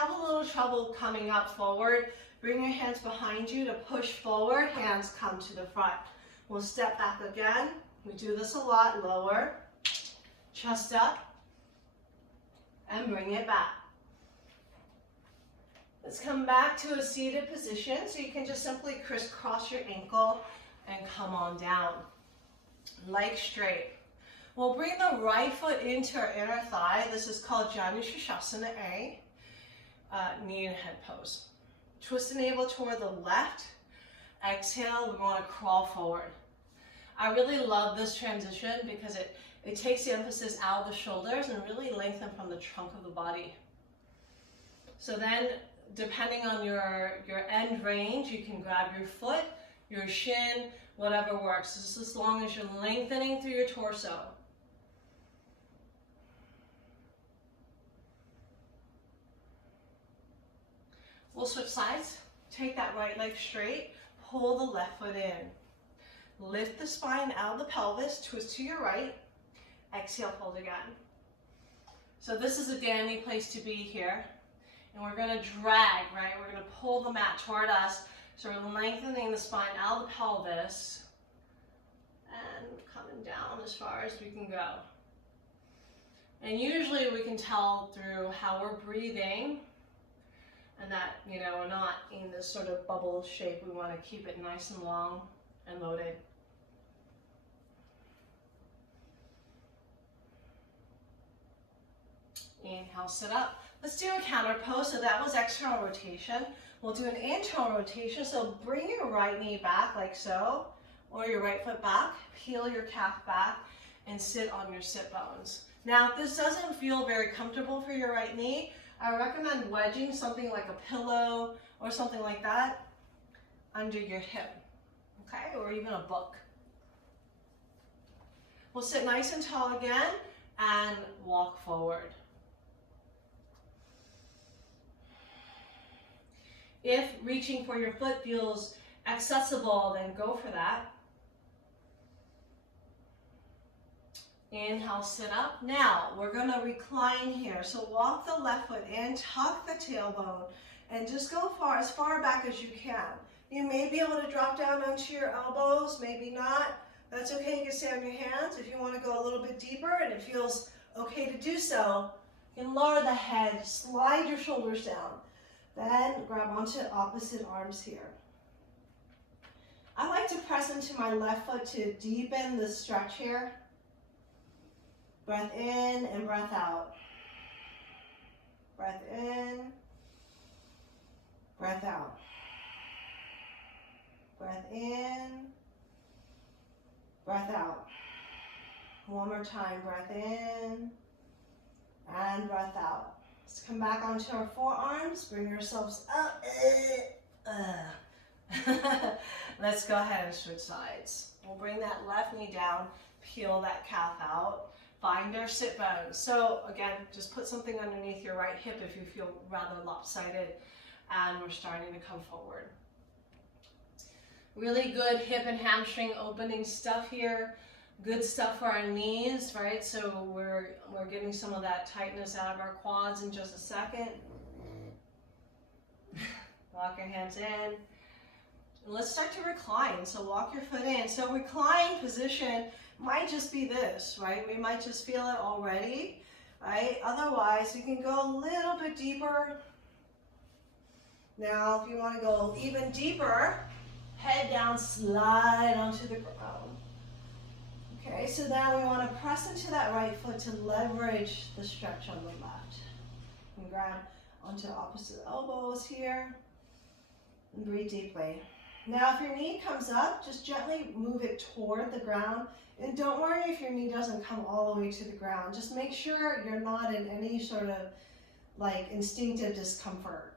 have a little trouble coming up forward, bring your hands behind you to push forward, hands come to the front. We'll step back again. We do this a lot, lower, chest up, and bring it back. Let's come back to a seated position, so you can just simply crisscross your ankle and come on down. Leg straight. We'll bring the right foot into our inner thigh. This is called Janu Shirshasana A, knee and head pose. Twist the navel toward the left. Exhale, we want to crawl forward. I really love this transition because it takes the emphasis out of the shoulders and really lengthen from the trunk of the body. So then, depending on your end range, you can grab your foot, your shin, whatever works. Just as long as you're lengthening through your torso. We'll switch sides. Take that right leg straight, pull the left foot in. Lift the spine out of the pelvis, twist to your right. Exhale, fold again. So this is a dandy place to be here. And we're going to drag, right? We're going to pull the mat toward us. So we're lengthening the spine out of the pelvis and coming down as far as we can go. And usually we can tell through how we're breathing and that, we're not in this sort of bubble shape. We want to keep it nice and long and loaded. Inhale, sit up. Let's do a counter pose. So that was external rotation. We'll do an internal rotation. So bring your right knee back like so, or your right foot back. Peel your calf back and sit on your sit bones. Now, if this doesn't feel very comfortable for your right knee, I recommend wedging something like a pillow or something like that under your hip, okay, or even a book. We'll sit nice and tall again and walk forward. If reaching for your foot feels accessible, then go for that. Inhale, sit up. Now, we're going to recline here. So walk the left foot in, tuck the tailbone, and just go as far back as you can. You may be able to drop down onto your elbows, maybe not. That's okay, you can stay on your hands. If you want to go a little bit deeper and it feels okay to do so, you can lower the head, slide your shoulders down. Then grab onto opposite arms here. I like to press into my left foot to deepen the stretch here. Breath in and breath out. Breath in, breath out. Breath in, breath out. One more time, breath in and breath out. Let's come back onto our forearms, bring yourselves up. Let's go ahead and switch sides. We'll bring that left knee down, peel that calf out. Find our sit bones. So again, just put something underneath your right hip if you feel rather lopsided, and we're starting to come forward. Really good hip and hamstring opening stuff here. Good stuff for our knees, right? So we're getting some of that tightness out of our quads in just a second. Lock your hands in. And let's start to recline. So walk your foot in. So recline position might just be this, right? We might just feel it already, right? Otherwise, you can go a little bit deeper. Now, if you want to go even deeper, head down, slide onto the ground. Okay, so now we want to press into that right foot to leverage the stretch on the left. And grab onto opposite elbows here. And breathe deeply. Now, if your knee comes up, just gently move it toward the ground. And don't worry if your knee doesn't come all the way to the ground. Just make sure you're not in any sort of like instinctive discomfort.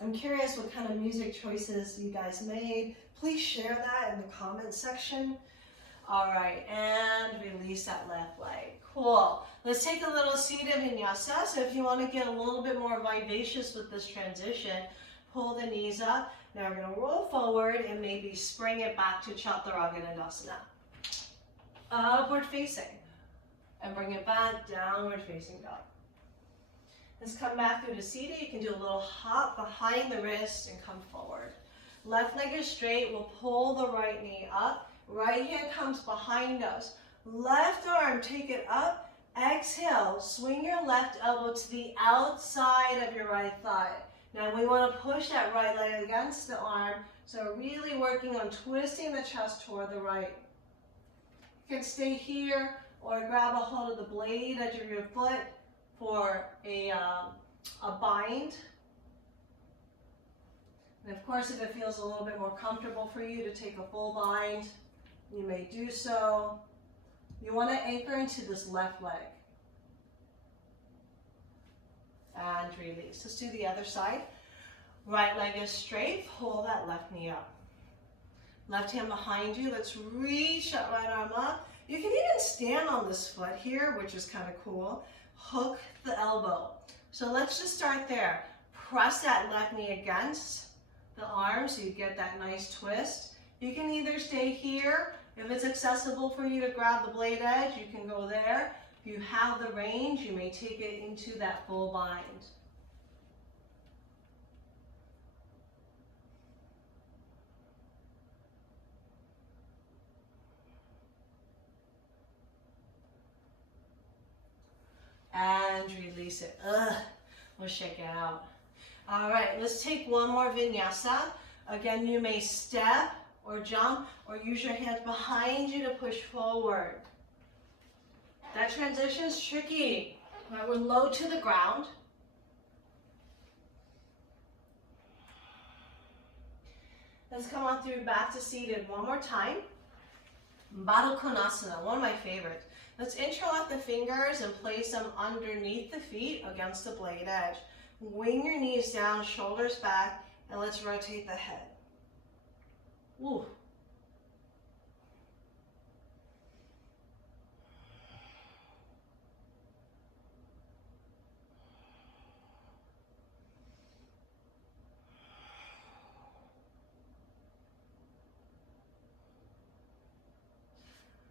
I'm curious what kind of music choices you guys made. Please share that in the comment section. All right, and release that left leg. Cool. Let's take a little seated vinyasa. So if you want to get a little bit more vivacious with this transition, pull the knees up. Now we're going to roll forward and maybe spring it back to Chaturanga Dandasana. upward facing. And bring it back, downward facing dog. Let's come back through to seated. You can do a little hop behind the wrist and come forward. Left leg is straight. We'll pull the right knee up. Right hand comes behind us. Left arm, take it up. Exhale, swing your left elbow to the outside of your right thigh. Now we want to push that right leg against the arm. So really working on twisting the chest toward the right. You can stay here or grab a hold of the blade edge of your foot for a bind. And of course, if it feels a little bit more comfortable for you to take a full bind, you may do so. You want to anchor into this left leg. And release. Let's do the other side. Right leg is straight. Pull that left knee up. Left hand behind you. Let's reach that right arm up. You can even stand on this foot here, which is kind of cool. Hook the elbow. So let's just start there. Press that left knee against the arm so you get that nice twist. You can either stay here. If it's accessible for you to grab the blade edge, you can go there. If you have the range, you may take it into that full bind. And release it. We'll shake it out. All right, let's take one more vinyasa. Again, you may step or jump or use your hands behind you to push forward. That transition is tricky. Right, we're low to the ground. Let's come on through back to seated one more time. Baddha Konasana, one of my favorites. Let's interlock the fingers and place them underneath the feet against the blade edge. Wing your knees down, shoulders back, and let's rotate the head. Ooh.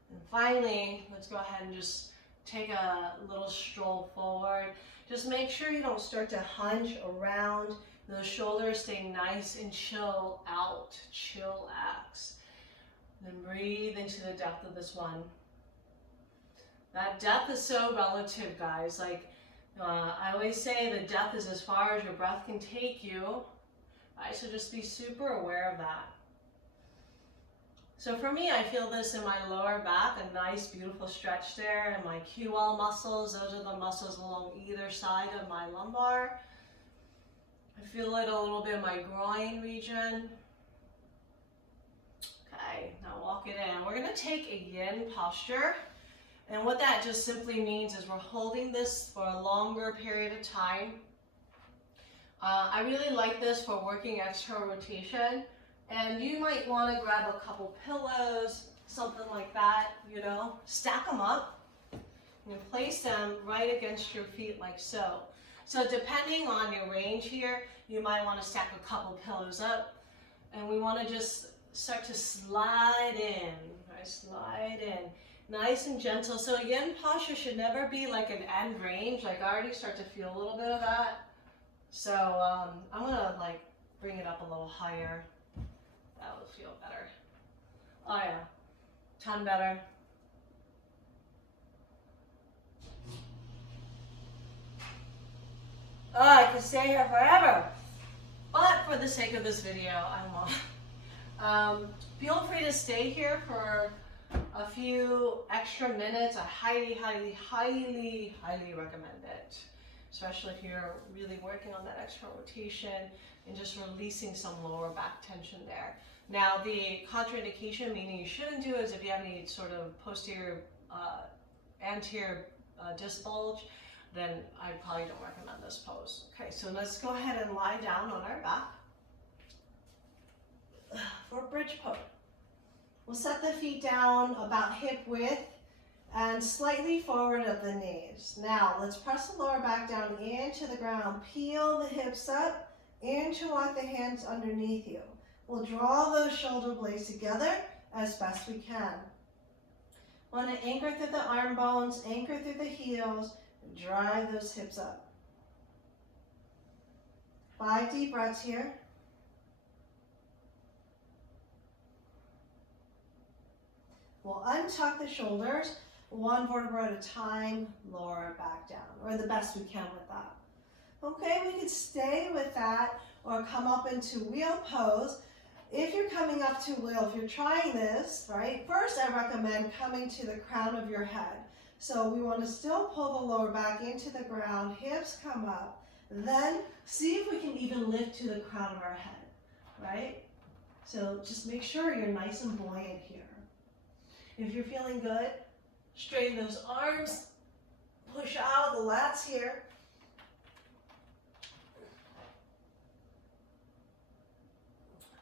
And finally, let's go ahead and just take a little stroll forward. Just make sure you don't start to hunch around. The shoulders stay nice and chill out. Chillax. Then breathe into the depth of this one. That depth is so relative, guys. Like I always say, the depth is as far as your breath can take you. Right? So just be super aware of that. So for me, I feel this in my lower back, a nice, beautiful stretch there, and my QL muscles. Those are the muscles along either side of my lumbar. I feel it a little bit in my groin region. Okay, now walk it in. We're going to take a yin posture. And what that just simply means is we're holding this for a longer period of time. I really like this for working external rotation. And you might want to grab a couple pillows, something like that, you know. Stack them up and place them right against your feet like so. So depending on your range here, you might want to stack a couple pillows up. And we want to just start to slide in, right? Slide in. Nice and gentle. So yin posture should never be like an end range. Like I already start to feel a little bit of that. So I'm going to like bring it up a little higher. That will feel better. Oh yeah, ton better. Oh, I could stay here forever. But for the sake of this video, I won't. Feel free to stay here for a few extra minutes. I highly, highly, highly, highly recommend it. Especially if you're really working on that external rotation and just releasing some lower back tension there. Now, the contraindication, meaning you shouldn't do, is if you have any sort of posterior, anterior disc bulge, then I probably don't recommend this pose. Okay, so let's go ahead and lie down on our back for a bridge pose. We'll set the feet down about hip width and slightly forward of the knees. Now, let's press the lower back down into the ground. Peel the hips up, interlock the hands underneath you. We'll draw those shoulder blades together as best we can. Want to anchor through the arm bones, anchor through the heels, drive those hips up. 5 deep breaths here. We'll untuck the shoulders, 1 vertebra at a time, lower it back down, or the best we can with that. Okay, we can stay with that or come up into wheel pose. If you're coming up to wheel, if you're trying this, right, first I recommend coming to the crown of your head. So we want to still pull the lower back into the ground, hips come up, then see if we can even lift to the crown of our head, right? So just make sure you're nice and buoyant here. If you're feeling good, straighten those arms, push out the lats here.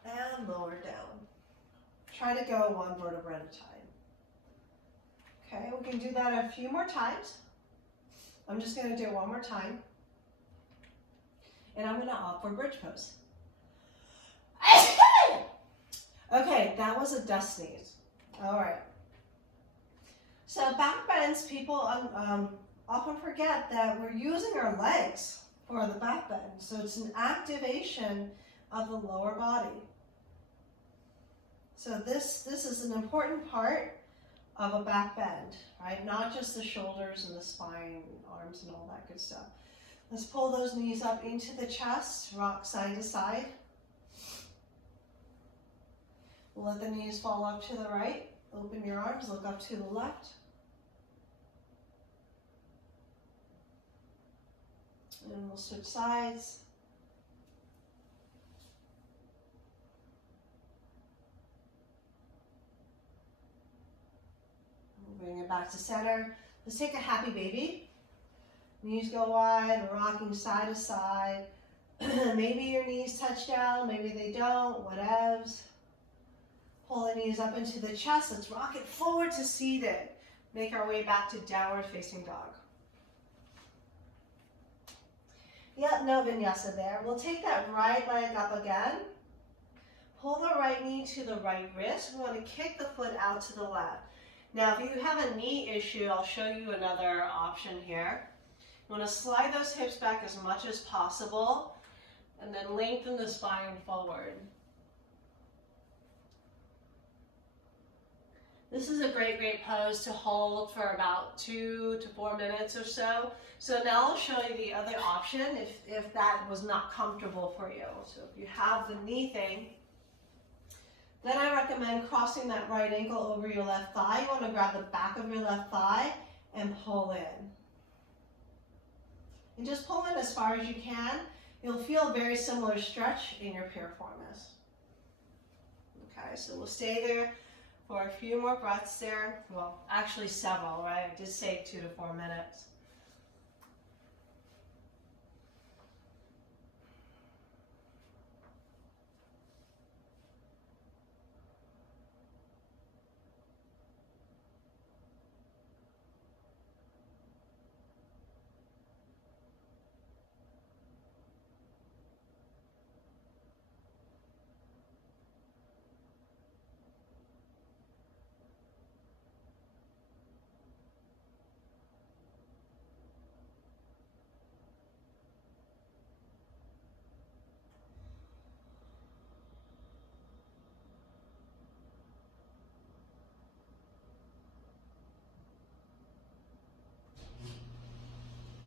And lower down. Try to go 1 vertebra at a time. Okay, we can do that a few more times. I'm just going to do it 1 more time. And I'm going to opt for bridge pose. Okay, that was a dust sneeze. All right. So back bends, people often forget that we're using our legs for the back bend. So it's an activation of the lower body. So this is an important part of a back bend, right? Not just the shoulders and the spine, arms and all that good stuff. Let's pull those knees up into the chest, rock side to side. We'll let the knees fall up to the right. Open your arms, look up to the left. And we'll switch sides. Bring it back to center. Let's take a happy baby. Knees go wide, rocking side to side. Maybe your knees touch down, maybe they don't, whatevs. Pull the knees up into the chest. Let's rock it forward to seated. Make our way back to downward facing dog. Yep, no vinyasa there. We'll take that right leg up again. Pull the right knee to the right wrist. We want to kick the foot out to the left. Now, if you have a knee issue, I'll show you another option here. You want to slide those hips back as much as possible and then lengthen the spine forward. This is a great pose to hold for about 2 to 4 minutes or so. So now I'll show you the other option if that was not comfortable for you. So if you have the knee thing, then I recommend crossing that right ankle over your left thigh. You want to grab the back of your left thigh and pull in. And just pull in as far as you can. You'll feel a very similar stretch in your piriformis. Okay, so we'll stay there for a few more breaths there. Well, actually several, right? I did say 2 to 4 minutes.